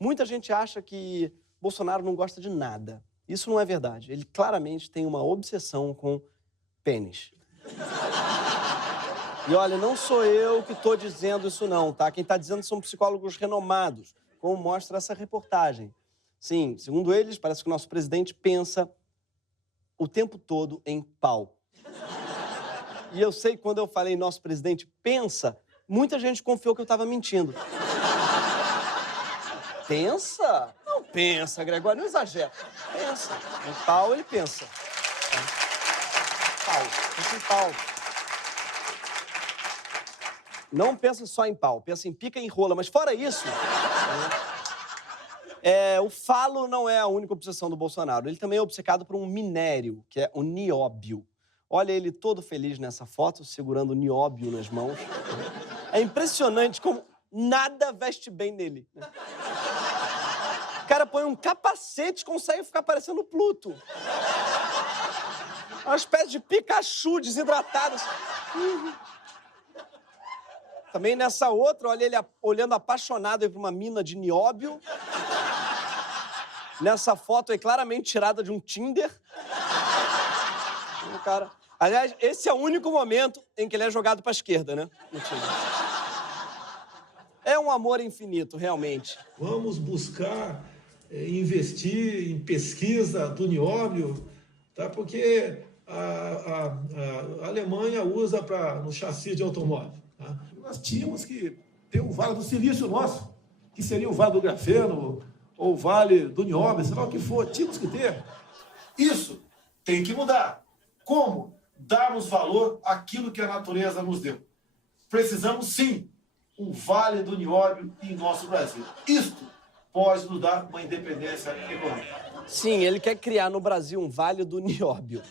Muita gente acha que Bolsonaro não gosta de nada. Isso não é verdade. Ele claramente tem uma obsessão com pênis. E olha, não sou eu que estou dizendo isso não, tá? Quem está dizendo são psicólogos renomados, como mostra essa reportagem. Sim, segundo eles, parece que o nosso presidente pensa o tempo todo em pau. E eu sei que quando eu falei nosso presidente pensa, muita gente confiou que eu estava mentindo. Pensa? Não pensa, Gregório, não exagera. Pensa. Em pau, ele pensa. Pau. Pensa em pau. Não pensa só em pau, pensa em pica e em rola. Mas fora isso, o falo não é a única obsessão do Bolsonaro. Ele também é obcecado por um minério, que é o nióbio. Olha ele todo feliz nessa foto, segurando o nióbio nas mãos. É impressionante como nada veste bem nele. O cara põe um capacete e consegue ficar parecendo Pluto. Uma espécie de Pikachu desidratado. Também nessa outra, olha ele olhando apaixonado para uma mina de nióbio. Nessa foto é claramente tirada de um Tinder. Cara... Aliás, esse é o único momento em que ele é jogado para a esquerda, né? No Tinder. É um amor infinito, realmente. Vamos buscar investir em pesquisa do nióbio, tá? Porque a Alemanha usa no chassi de automóvel. Tá? Nós tínhamos que ter o Vale do Silício nosso, que seria o Vale do Grafeno, ou o Vale do Nióbio, sei lá o que for, tínhamos que ter. Isso tem que mudar. Como darmos valor àquilo que a natureza nos deu? Precisamos, sim, um Vale do Nióbio em nosso Brasil. Isto pode nos dar uma independência econômica. Sim, ele quer criar no Brasil um Vale do Nióbio,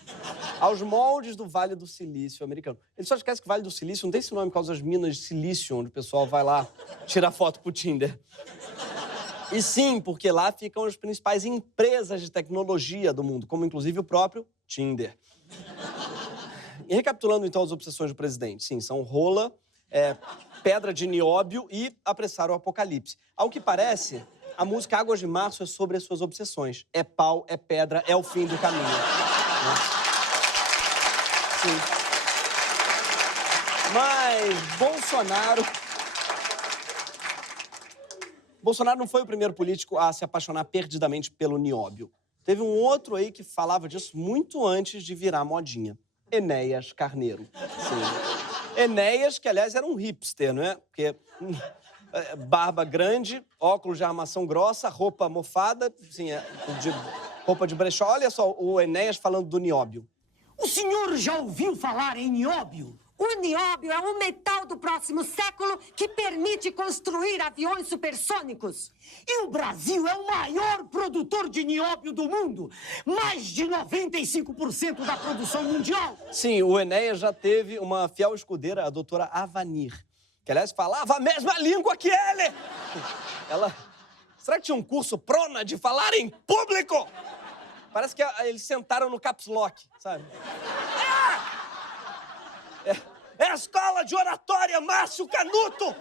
aos moldes do Vale do Silício americano. Ele só esquece que o Vale do Silício não tem esse nome por causa das minas de silício, onde o pessoal vai lá tirar foto pro Tinder. E sim, porque lá ficam as principais empresas de tecnologia do mundo, como inclusive o próprio Tinder. E recapitulando então as obsessões do presidente, sim, são rola, pedra de nióbio e apressar o apocalipse. Ao que parece, a música Águas de Março é sobre as suas obsessões. É pau, é pedra, é o fim do caminho. Né? Sim. Mas Bolsonaro não foi o primeiro político a se apaixonar perdidamente pelo nióbio. Teve um outro aí que falava disso muito antes de virar modinha. Enéas Carneiro. Sim. Enéas, que aliás era um hipster, não é? Porque barba grande, óculos de armação grossa, roupa mofada, assim, roupa de brechó. Olha só o Enéas falando do nióbio. O senhor já ouviu falar em nióbio? O nióbio é um metal do próximo século que permite construir aviões supersônicos. E o Brasil é o maior produtor de nióbio do mundo. Mais de 95% da produção mundial. Sim, o Enéas já teve uma fiel escudeira, a doutora Avanir, que, aliás, falava a mesma língua que ele. Será que tinha um curso prona de falar em público? Parece que eles sentaram no caps lock, sabe? É a escola de oratória Márcio Canuto!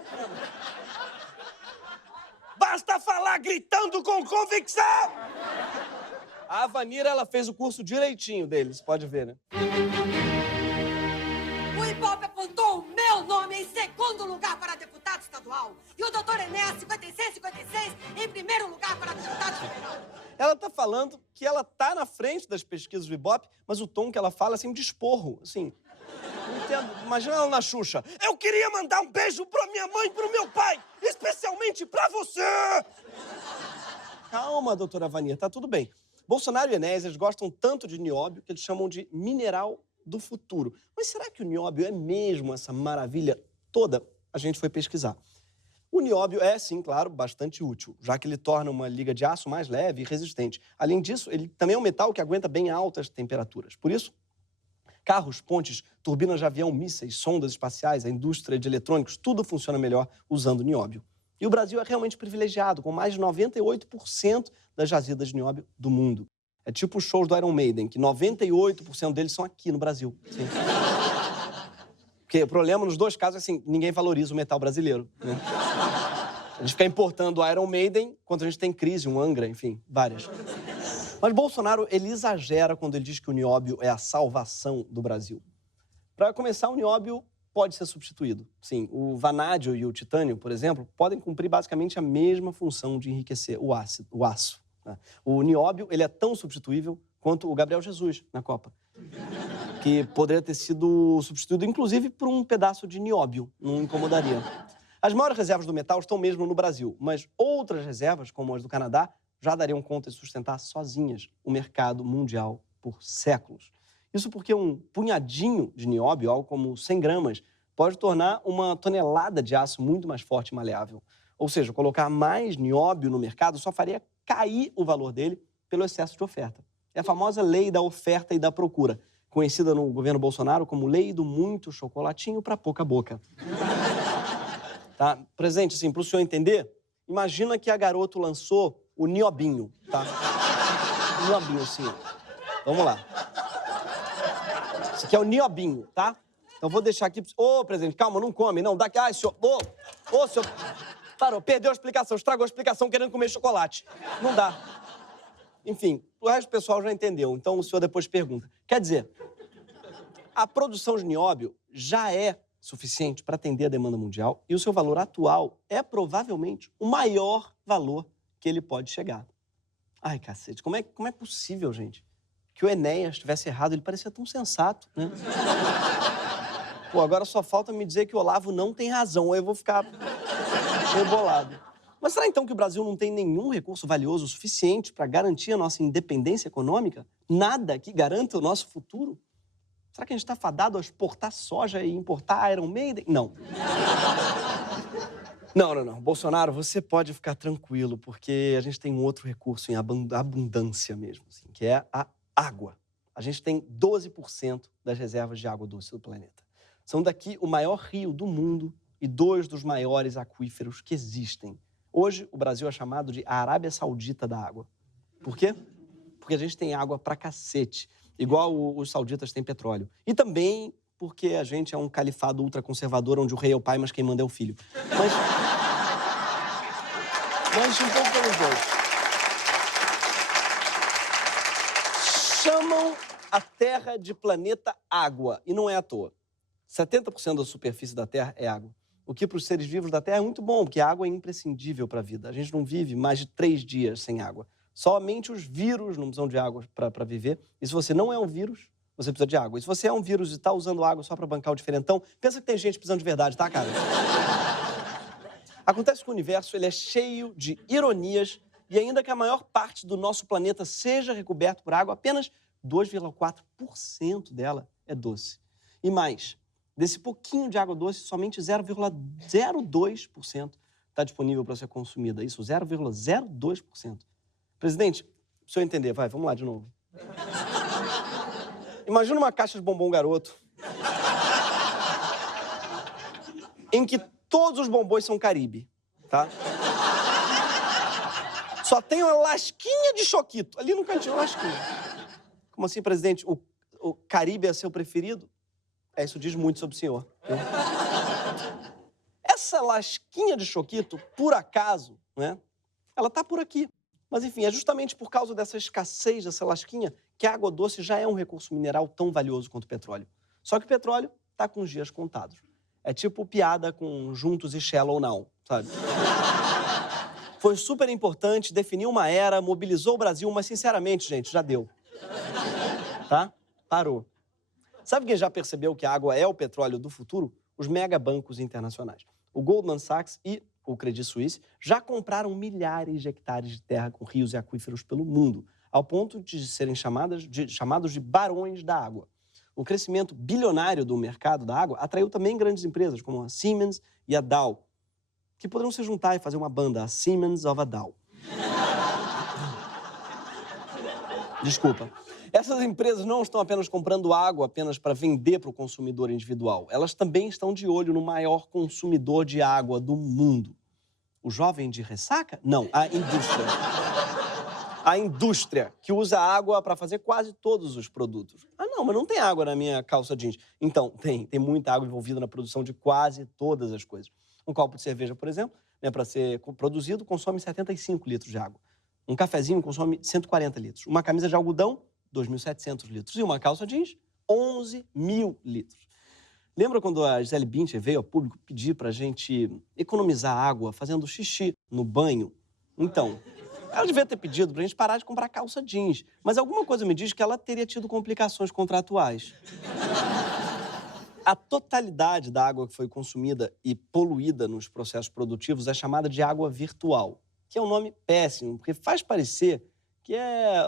Basta falar gritando com convicção! A Avanira, ela fez o curso direitinho deles, pode ver, né? O Ibope apontou o meu nome em segundo lugar para deputado estadual. E o doutor Enéas, 56 em primeiro lugar para deputado federal. Ela tá falando que ela tá na frente das pesquisas do Ibope, mas o tom que ela fala é assim, de esporro, assim... Não entendo. Imagina ela na Xuxa. Eu queria mandar um beijo pra minha mãe e pro meu pai, especialmente pra você! Calma, doutora Avanir, tá tudo bem. Bolsonaro e Enéas, eles gostam tanto de nióbio que eles chamam de mineral do futuro. Mas será que o nióbio é mesmo essa maravilha toda? A gente foi pesquisar. O nióbio é, sim, claro, bastante útil, já que ele torna uma liga de aço mais leve e resistente. Além disso, ele também é um metal que aguenta bem altas temperaturas. Por isso, carros, pontes, turbinas de avião, mísseis, sondas espaciais, a indústria de eletrônicos, tudo funciona melhor usando nióbio. E o Brasil é realmente privilegiado, com mais de 98% das jazidas de nióbio do mundo. É tipo os shows do Iron Maiden, que 98% deles são aqui no Brasil. Sim. Porque o problema nos dois casos é assim, ninguém valoriza o metal brasileiro, né? A gente fica importando o Iron Maiden enquanto a gente tem crise, um Angra, enfim, várias. Mas Bolsonaro, ele exagera quando ele diz que o nióbio é a salvação do Brasil. Para começar, o nióbio pode ser substituído. Sim, o vanádio e o titânio, por exemplo, podem cumprir basicamente a mesma função de enriquecer o aço. Né? O nióbio, ele é tão substituível quanto o Gabriel Jesus na Copa, que poderia ter sido substituído, inclusive, por um pedaço de nióbio. Não incomodaria. As maiores reservas do metal estão mesmo no Brasil, mas outras reservas, como as do Canadá, já dariam conta de sustentar sozinhas o mercado mundial por séculos. Isso porque um punhadinho de nióbio, algo como 100 gramas, pode tornar uma tonelada de aço muito mais forte e maleável. Ou seja, colocar mais nióbio no mercado só faria cair o valor dele pelo excesso de oferta. É a famosa lei da oferta e da procura, conhecida no governo Bolsonaro como lei do muito chocolatinho para pouca boca. Tá? Presidente, assim, para o senhor entender, imagina que a Garoto lançou o niobinho, tá? O niobinho, assim. Vamos lá. Esse aqui é o niobinho, tá? Então, vou deixar aqui... Ô, presidente, calma, não come, não. Dá... Ai, senhor... Ô, senhor... Parou, perdeu a explicação, estragou a explicação querendo comer chocolate. Não dá. Enfim, o resto do pessoal já entendeu, então o senhor depois pergunta. Quer dizer, a produção de nióbio já é suficiente para atender a demanda mundial e o seu valor atual é provavelmente o maior valor que ele pode chegar. Ai, cacete, como é possível, gente, que o Enéas estivesse errado? Ele parecia tão sensato, né? Pô, agora só falta me dizer que o Olavo não tem razão, ou eu vou ficar rebolado. Mas será então que o Brasil não tem nenhum recurso valioso o suficiente para garantir a nossa independência econômica? Nada que garanta o nosso futuro? Será que a gente está fadado a exportar soja e importar Iron Maiden? Não. Não. Bolsonaro, você pode ficar tranquilo, porque a gente tem um outro recurso em abundância mesmo, assim, que é a água. A gente tem 12% das reservas de água doce do planeta. São daqui o maior rio do mundo e 2 dos maiores aquíferos que existem. Hoje, o Brasil é chamado de a Arábia Saudita da água. Por quê? Porque a gente tem água pra cacete, igual os sauditas têm petróleo. E também porque a gente é um califado ultraconservador, onde o rei é o pai, mas quem manda é o filho. Mas um pouco pelos dois. Chamam a Terra de planeta água, e não é à toa. 70% da superfície da Terra é água. O que para os seres vivos da Terra é muito bom, porque a água é imprescindível para a vida. A gente não vive mais de 3 dias sem água. Somente os vírus não precisam de água para viver. E se você não é um vírus, você precisa de água. E se você é um vírus e está usando água só para bancar o diferentão, pensa que tem gente precisando de verdade, tá, cara? Acontece que o universo ele é cheio de ironias e ainda que a maior parte do nosso planeta seja recoberto por água, apenas 2,4% dela é doce. E mais, desse pouquinho de água doce, somente 0,02% está disponível para ser consumida. Isso, 0,02%. Presidente, para o senhor entender, vamos lá de novo. Imagina uma caixa de bombom Garoto em que todos os bombons são Caribe, tá? Só tem uma lasquinha de choquito. Ali no cantinho, uma lasquinha. Como assim, presidente? O Caribe é seu preferido? Isso diz muito sobre o senhor. Né? Essa lasquinha de choquito, por acaso, né? Ela tá por aqui. Mas, enfim, é justamente por causa dessa escassez dessa lasquinha que a água doce já é um recurso mineral tão valioso quanto o petróleo. Só que o petróleo tá com os dias contados. É tipo piada com Juntos e Shallow Now, sabe? Foi super importante, definiu uma era, mobilizou o Brasil, mas, sinceramente, gente, já deu. Tá? Parou. Sabe quem já percebeu que a água é o petróleo do futuro? Os megabancos internacionais. O Goldman Sachs e o Credit Suisse já compraram milhares de hectares de terra com rios e aquíferos pelo mundo, ao ponto de serem chamados de barões da água. O crescimento bilionário do mercado da água atraiu também grandes empresas, como a Siemens e a Dow, que poderiam se juntar e fazer uma banda, a Siemens of a Dow. Desculpa. Essas empresas não estão apenas comprando água apenas para vender para o consumidor individual. Elas também estão de olho no maior consumidor de água do mundo. O jovem de ressaca? Não, a indústria. A indústria, que usa água para fazer quase todos os produtos. Ah, não, mas não tem água na minha calça jeans. Então, tem muita água envolvida na produção de quase todas as coisas. Um copo de cerveja, por exemplo, né, para ser produzido, consome 75 litros de água. Um cafezinho consome 140 litros. Uma camisa de algodão, 2.700 litros. E uma calça jeans, 11.000 litros. Lembra quando a Gisele Bündchen veio ao público pedir para a gente economizar água fazendo xixi no banho? Então, ela devia ter pedido para a gente parar de comprar calça jeans. Mas alguma coisa me diz que ela teria tido complicações contratuais. A totalidade da água que foi consumida e poluída nos processos produtivos é chamada de água virtual, que é um nome péssimo, porque faz parecer que é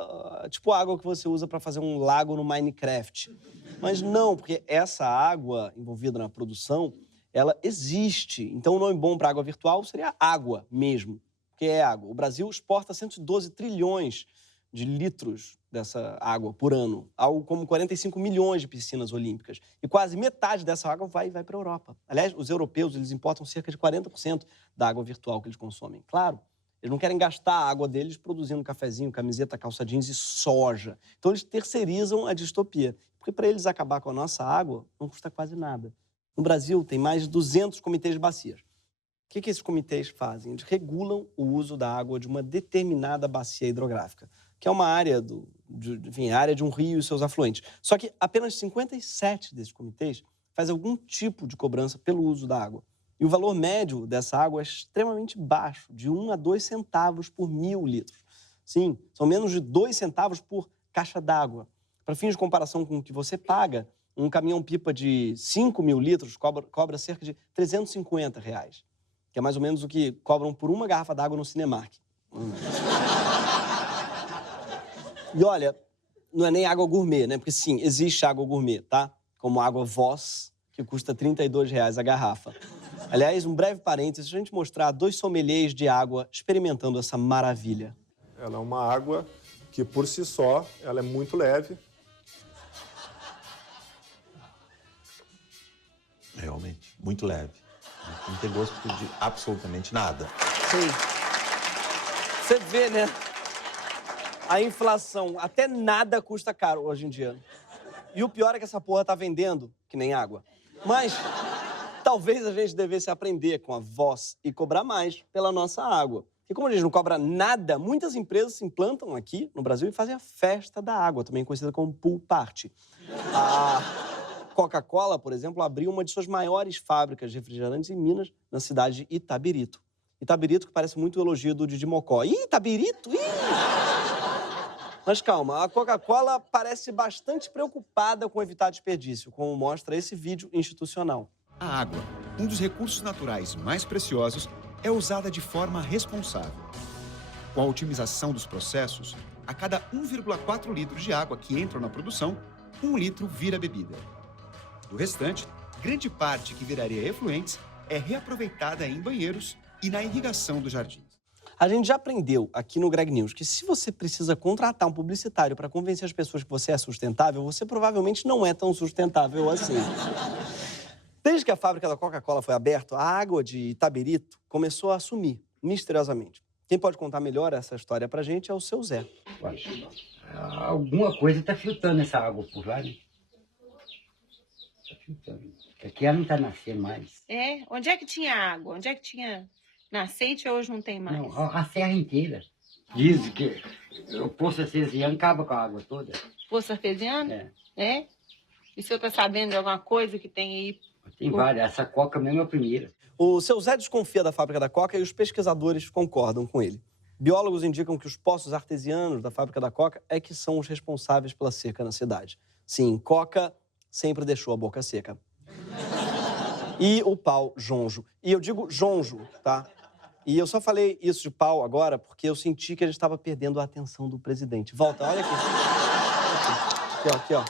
tipo a água que você usa para fazer um lago no Minecraft. Mas não, porque essa água envolvida na produção, ela existe. Então, o nome bom para água virtual seria água mesmo, porque é água. O Brasil exporta 112 trilhões de litros dessa água por ano, algo como 45 milhões de piscinas olímpicas. E quase metade dessa água vai para a Europa. Aliás, os europeus, eles importam cerca de 40% da água virtual que eles consomem. Claro, eles não querem gastar a água deles produzindo cafezinho, camiseta, calça jeans e soja. Então, eles terceirizam a distopia. Porque para eles acabar com a nossa água, não custa quase nada. No Brasil, tem mais de 200 comitês de bacias. O que esses comitês fazem? Eles regulam o uso da água de uma determinada bacia hidrográfica, que é uma área área de um rio e seus afluentes. Só que apenas 57 desses comitês fazem algum tipo de cobrança pelo uso da água. E o valor médio dessa água é extremamente baixo, de 1 a 2 centavos por 1.000 litros. Sim, são menos de 2 centavos por caixa d'água. Para fins de comparação com o que você paga, um caminhão-pipa de 5.000 litros cobra cerca de R$350, que é mais ou menos o que cobram por uma garrafa d'água no Cinemark. E olha, não é nem água gourmet, né? Porque sim, existe água gourmet, tá? Como água Voss, que custa R$32 a garrafa. Aliás, um breve parênteses, a gente mostrar 2 sommeliers de água experimentando essa maravilha. Ela é uma água que, por si só, ela é muito leve. Realmente, muito leve. Não tem gosto de absolutamente nada. Sim. Você vê, né? A inflação, até nada custa caro hoje em dia. E o pior é que essa porra tá vendendo que nem água. Mas talvez a gente devesse aprender com a Voss e cobrar mais pela nossa água. E como a gente não cobra nada, muitas empresas se implantam aqui no Brasil e fazem a festa da água, também conhecida como pool party. A Coca-Cola, por exemplo, abriu uma de suas maiores fábricas de refrigerantes em Minas, na cidade de Itabirito. Itabirito, que parece muito o elogio do Didi Mocó. Ih, Itabirito! Ih! Mas calma, a Coca-Cola parece bastante preocupada com evitar desperdício, como mostra esse vídeo institucional. A água, um dos recursos naturais mais preciosos, é usada de forma responsável. Com a otimização dos processos, a cada 1,4 litros de água que entram na produção, 1 litro vira bebida. Do restante, grande parte que viraria efluentes é reaproveitada em banheiros e na irrigação dos jardins. A gente já aprendeu aqui no Greg News que se você precisa contratar um publicitário para convencer as pessoas que você é sustentável, você provavelmente não é tão sustentável assim. Desde que a fábrica da Coca-Cola foi aberta, a água de Itabirito começou a sumir, misteriosamente. Quem pode contar melhor essa história pra gente é o seu Zé. Alguma coisa tá filtrando essa água por lá, né? Tá filtrando. Aqui ela não tá nascendo mais. É? Onde é que tinha água? Onde é que tinha nascente e hoje não tem mais? Não, a serra inteira. Dizem que o poço artesiano acaba com a água toda. Poço artesiano? É. É? E o senhor tá sabendo de alguma coisa que tem aí? Tem várias. Essa Coca mesmo é a primeira. O seu Zé desconfia da fábrica da Coca e os pesquisadores concordam com ele. Biólogos indicam que os poços artesianos da fábrica da Coca é que são os responsáveis pela seca na cidade. Sim, Coca sempre deixou a boca seca. E o pau jonjo. E eu digo jonjo, tá? E eu só falei isso de pau agora porque eu senti que a gente estava perdendo a atenção do presidente. Volta, olha aqui. Aqui, ó.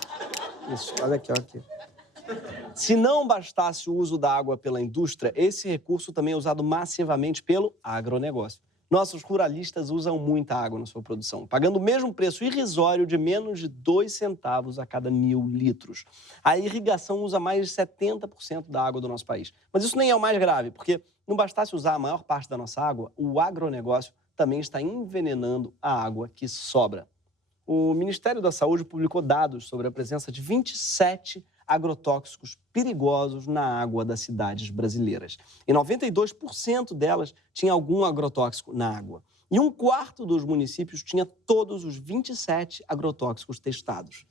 Isso, olha aqui, olha aqui. Se não bastasse o uso da água pela indústria, esse recurso também é usado massivamente pelo agronegócio. Nossos ruralistas usam muita água na sua produção, pagando o mesmo preço irrisório de menos de 2 centavos a cada 1.000 litros. A irrigação usa mais de 70% da água do nosso país. Mas isso nem é o mais grave, porque não bastasse usar a maior parte da nossa água, o agronegócio também está envenenando a água que sobra. O Ministério da Saúde publicou dados sobre a presença de 27 agrotóxicos perigosos na água das cidades brasileiras. E 92% delas tinha algum agrotóxico na água. E 1/4 dos municípios tinha todos os 27 agrotóxicos testados.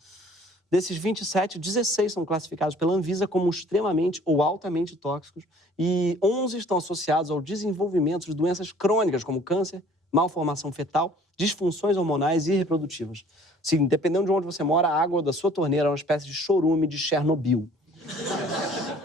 Desses 27, 16 são classificados pela Anvisa como extremamente ou altamente tóxicos e 11 estão associados ao desenvolvimento de doenças crônicas, como câncer, malformação fetal, disfunções hormonais e reprodutivas. Sim, dependendo de onde você mora, a água da sua torneira é uma espécie de chorume de Chernobyl.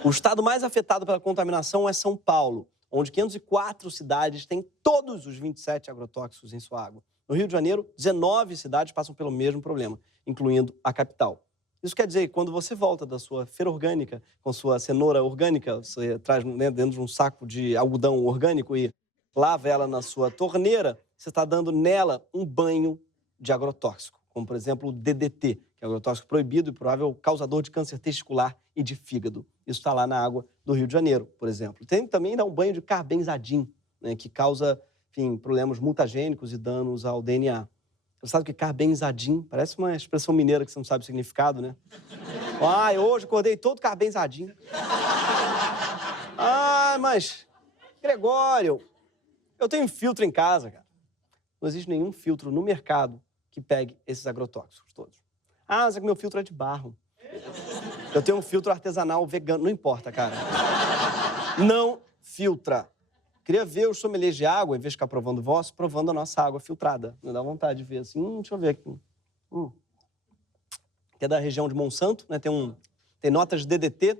O estado mais afetado pela contaminação é São Paulo, onde 504 cidades têm todos os 27 agrotóxicos em sua água. No Rio de Janeiro, 19 cidades passam pelo mesmo problema, incluindo a capital. Isso quer dizer que quando você volta da sua feira orgânica, com sua cenoura orgânica, você traz dentro de um saco de algodão orgânico e lava ela na sua torneira, você está dando nela um banho de agrotóxico, como, por exemplo, o DDT, que é agrotóxico proibido e provável causador de câncer testicular e de fígado. Isso está lá na água do Rio de Janeiro, por exemplo. Tem também um banho de carbenzadin, né, que causa, enfim, problemas mutagênicos e danos ao DNA. Você sabe que carbenzadin parece uma expressão mineira que você não sabe o significado, né? Ai, hoje acordei todo carbenzadin. Ah, mas, Gregório, eu tenho filtro em casa, cara. Não existe nenhum filtro no mercado que pegue esses agrotóxicos todos. Ah, mas é que meu filtro é de barro. Eu tenho um filtro artesanal vegano. Não importa, cara. Não filtra. Queria ver os sommeliers de água, em vez de ficar provando o vosso, provando a nossa água filtrada. Me dá vontade de ver assim. Deixa eu ver aqui. Que é da região de Monsanto, né? Tem notas de DDT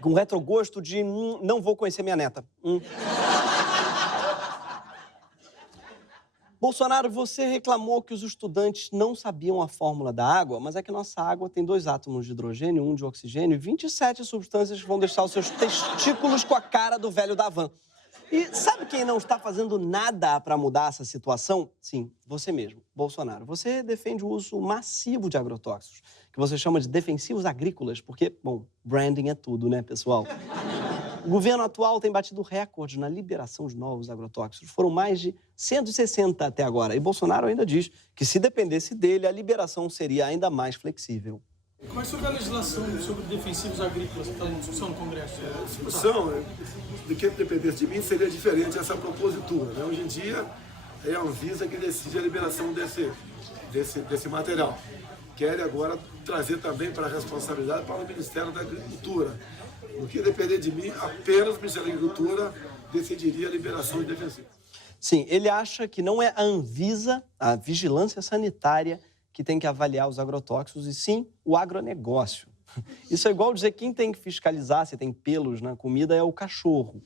com retrogosto de não vou conhecer minha neta. Bolsonaro, você reclamou que os estudantes não sabiam a fórmula da água, mas é que nossa água tem 2 átomos de hidrogênio, 1 de oxigênio e 27 substâncias que vão deixar os seus testículos com a cara do velho da van. E sabe quem não está fazendo nada para mudar essa situação? Sim, você mesmo, Bolsonaro. Você defende o uso massivo de agrotóxicos, que você chama de defensivos agrícolas, porque, bom, branding é tudo, né, pessoal? O governo atual tem batido recorde na liberação de novos agrotóxicos. Foram mais de 160 até agora. E Bolsonaro ainda diz que, se dependesse dele, a liberação seria ainda mais flexível. Como é que sobre a legislação sobre defensivos agrícolas que está em discussão no Congresso? A discussão, de que dependesse de mim, seria diferente essa propositura, né? Hoje em dia, é a Anvisa que decide a liberação desse material. Quer agora trazer também para a responsabilidade para o Ministério da Agricultura. No que depender de mim, apenas o Ministério da Agricultura decidiria a liberação de defensivos. Sim, ele acha que não é a Anvisa, a Vigilância Sanitária, que tem que avaliar os agrotóxicos, e sim o agronegócio. Isso é igual dizer que quem tem que fiscalizar se tem pelos na comida é o cachorro.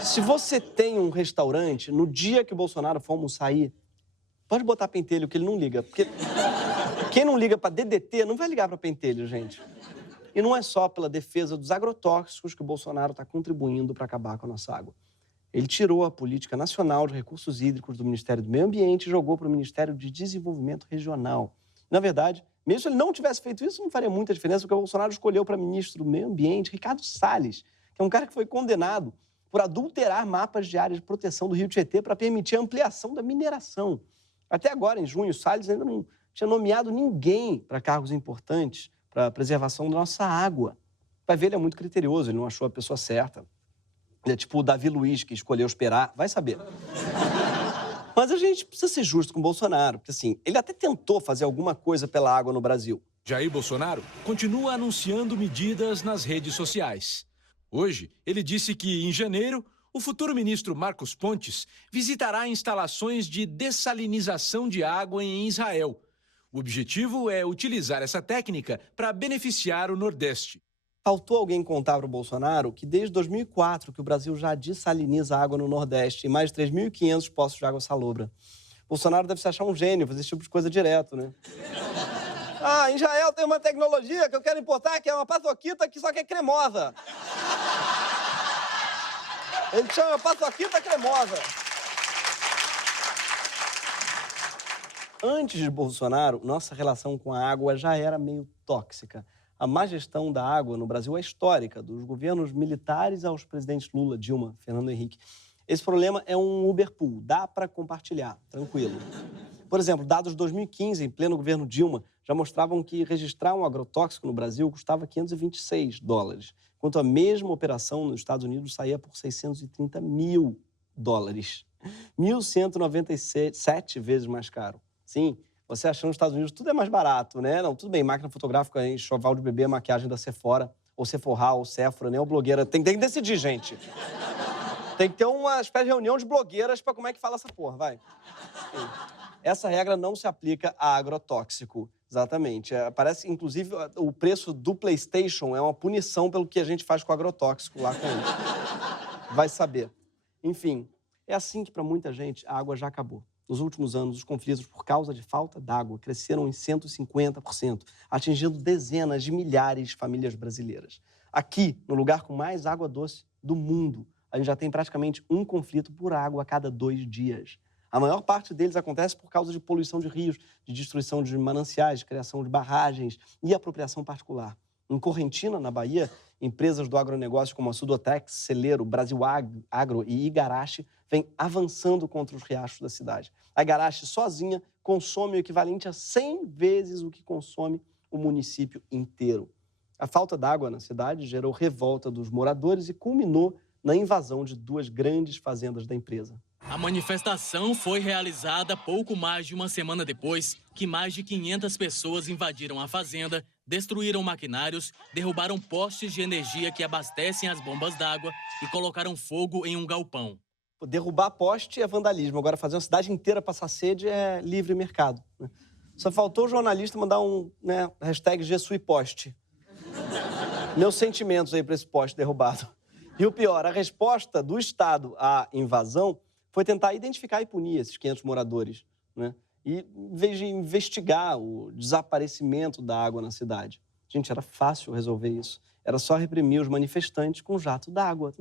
Se você tem um restaurante, no dia que o Bolsonaro for almoçar aí, pode botar pentelho, que ele não liga. Porque quem não liga para DDT não vai ligar para pentelho, gente. E não é só pela defesa dos agrotóxicos que o Bolsonaro está contribuindo para acabar com a nossa água. Ele tirou a Política Nacional de Recursos Hídricos do Ministério do Meio Ambiente e jogou para o Ministério de Desenvolvimento Regional. Na verdade, mesmo se ele não tivesse feito isso, não faria muita diferença, porque o Bolsonaro escolheu para ministro do Meio Ambiente Ricardo Salles, que é um cara que foi condenado por adulterar mapas de áreas de proteção do Rio Tietê para permitir a ampliação da mineração. Até agora, em junho, Salles ainda não tinha nomeado ninguém para cargos importantes para a preservação da nossa água. Vai ver, ele é muito criterioso, ele não achou a pessoa certa. Ele é tipo o Davi Luiz, que escolheu esperar, vai saber. Mas a gente precisa ser justo com o Bolsonaro, porque assim, ele até tentou fazer alguma coisa pela água no Brasil. Jair Bolsonaro continua anunciando medidas nas redes sociais. Hoje, ele disse que, em janeiro, o futuro ministro Marcos Pontes visitará instalações de dessalinização de água em Israel. O objetivo é utilizar essa técnica para beneficiar o Nordeste. Faltou alguém contar para o Bolsonaro que desde 2004 que o Brasil já dessaliniza água no Nordeste, em mais de 3.500 poços de água salobra. Bolsonaro deve se achar um gênio, fazer esse tipo de coisa direto, né? Ah, em Israel tem uma tecnologia que eu quero importar, que é uma paçoquita que só que é cremosa. Ele chama paçoquita cremosa. Antes de Bolsonaro, nossa relação com a água já era meio tóxica. A má gestão da água no Brasil é histórica, dos governos militares aos presidentes Lula, Dilma, Fernando Henrique. Esse problema é um Uber Pool, dá para compartilhar, tranquilo. Por exemplo, dados de 2015, em pleno governo Dilma, já mostravam que registrar um agrotóxico no Brasil custava $526, enquanto a mesma operação nos Estados Unidos saía por $630 mil. 1.197 vezes mais caro. Sim, você achando nos Estados Unidos tudo é mais barato, né? Não, tudo bem, máquina fotográfica, enxoval de bebê, maquiagem da Sephora, ou Sephora, ou Sephora, né? Ou blogueira. Tem que decidir, gente. Tem que ter uma espécie de reunião de blogueiras pra como é que fala essa porra, vai. Sim. Essa regra não se aplica a agrotóxico. Exatamente. Parece, inclusive, o preço do PlayStation é uma punição pelo que a gente faz com o agrotóxico lá com ele. Vai saber. Enfim, é assim que, para muita gente, a água já acabou. Nos últimos anos, os conflitos por causa de falta d'água cresceram em 150%, atingindo dezenas de milhares de famílias brasileiras. Aqui, no lugar com mais água doce do mundo, a gente já tem praticamente um conflito por água a cada 2 dias. A maior parte deles acontece por causa de poluição de rios, de destruição de mananciais, de criação de barragens e apropriação particular. Em Correntina, na Bahia, empresas do agronegócio como a Sudotex, Celeiro, Brasil Agro e Igarashi vêm avançando contra os riachos da cidade. A Igarashi sozinha consome o equivalente a 100 vezes o que consome o município inteiro. A falta d'água na cidade gerou revolta dos moradores e culminou na invasão de 2 grandes fazendas da empresa. A manifestação foi realizada pouco mais de uma semana depois que mais de 500 pessoas invadiram a fazenda, destruíram maquinários, derrubaram postes de energia que abastecem as bombas d'água e colocaram fogo em um galpão. Derrubar poste é vandalismo, agora fazer uma cidade inteira passar sede é livre mercado. Só faltou o jornalista mandar um hashtag #JesuiPoste. Meus sentimentos aí para esse poste derrubado. E o pior, a resposta do Estado à invasão foi tentar identificar e punir esses 500 moradores, né? E em vez de investigar o desaparecimento da água na cidade. Gente, era fácil resolver isso. Era só reprimir os manifestantes com um jato d'água.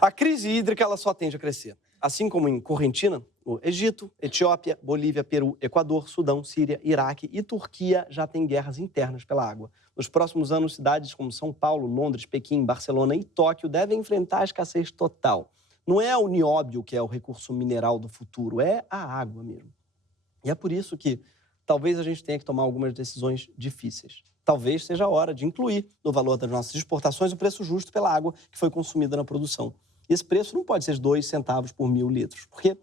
A crise hídrica ela só tende a crescer. Assim como em Correntina, o Egito, Etiópia, Bolívia, Peru, Equador, Sudão, Síria, Iraque e Turquia já têm guerras internas pela água. Nos próximos anos, cidades como São Paulo, Londres, Pequim, Barcelona e Tóquio devem enfrentar a escassez total. Não é o nióbio que é o recurso mineral do futuro, é a água mesmo. E é por isso que talvez a gente tenha que tomar algumas decisões difíceis. Talvez seja a hora de incluir no valor das nossas exportações o preço justo pela água que foi consumida na produção. E esse preço não pode ser 2 centavos por 1.000 litros, porque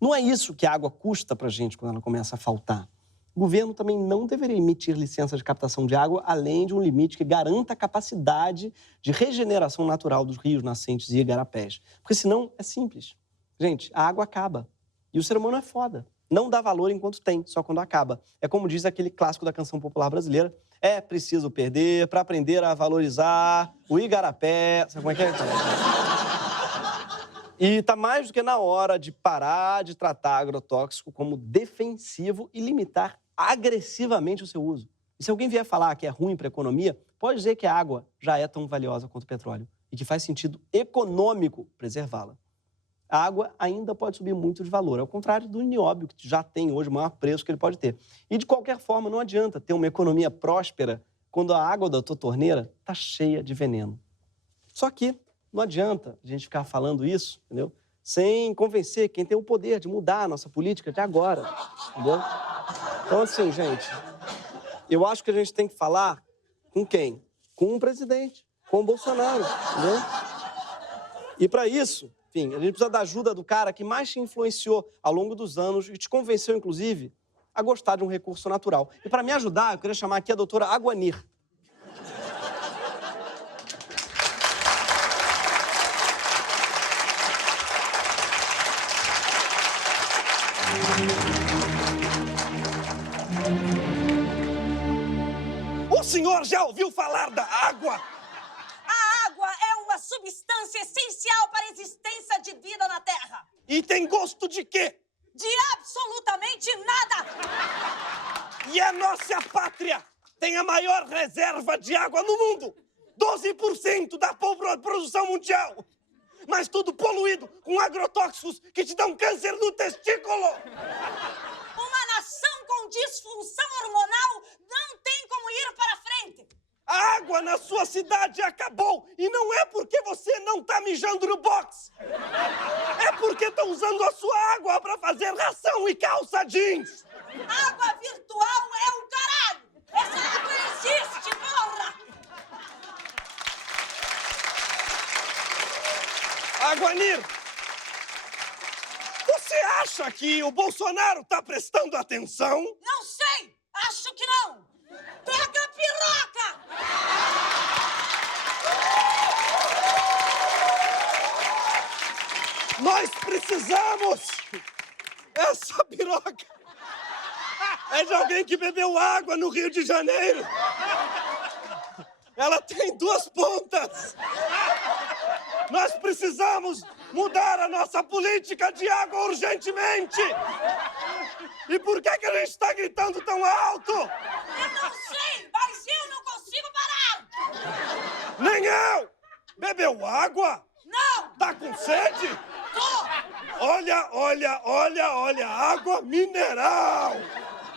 não é isso que a água custa para a gente quando ela começa a faltar. O governo também não deveria emitir licenças de captação de água além de um limite que garanta a capacidade de regeneração natural dos rios, nascentes e igarapés. Porque senão é simples. Gente, a água acaba. E o ser humano é foda. Não dá valor enquanto tem, só quando acaba. É como diz aquele clássico da canção popular brasileira, é preciso perder para aprender a valorizar o igarapé. Sabe como é que é? E está mais do que na hora de parar de tratar agrotóxico como defensivo e limitar agressivamente o seu uso. E se alguém vier falar que é ruim para a economia, pode dizer que a água já é tão valiosa quanto o petróleo e que faz sentido econômico preservá-la. A água ainda pode subir muito de valor, ao contrário do nióbio, que já tem hoje o maior preço que ele pode ter. E, de qualquer forma, não adianta ter uma economia próspera quando a água da tua torneira está cheia de veneno. Só que não adianta a gente ficar falando isso, entendeu? Sem convencer quem tem o poder de mudar a nossa política de agora, entendeu? Então, assim, gente, eu acho que a gente tem que falar com quem? Com o presidente, com o Bolsonaro, entendeu? E para isso, enfim, a gente precisa da ajuda do cara que mais te influenciou ao longo dos anos e te convenceu, inclusive, a gostar de um recurso natural. E para me ajudar, eu queria chamar aqui a doutora Aguanir. O senhor já ouviu falar da água? A água é uma substância essencial para a existência de vida na Terra. E tem gosto de quê? De absolutamente nada! E a nossa pátria tem a maior reserva de água no mundo. 12% da produção mundial. Mas tudo poluído com agrotóxicos que te dão câncer no testículo. Uma nação com disfunção hormonal não tem como ir para frente. A água na sua cidade acabou. E não é porque você não tá mijando no box. É porque estão usando a sua água para fazer ração e calça jeans. Água virtual é o caralho! Essa água existe, porra! Aguanir, você acha que o Bolsonaro tá prestando atenção? Não sei! Acho que não! Pega a piroca! Nós precisamos! Essa piroca é de alguém que bebeu água no Rio de Janeiro. Ela tem 2 pontas. Nós precisamos mudar a nossa política de água urgentemente. E por que a gente está gritando tão alto? Eu não sei, mas eu não consigo parar! Nem eu! Bebeu água? Não! Tá com sede? Tô! Olha, água mineral!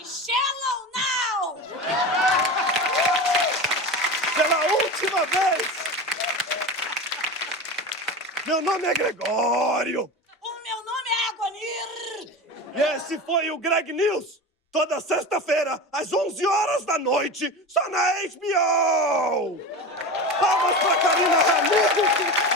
Shallow now! Pela última vez! Meu nome é Gregório! O meu nome é Aguanir! E esse foi o Greg News! Toda sexta-feira, às 11 horas da noite, só na HBO! Palmas pra Karina Ramiro!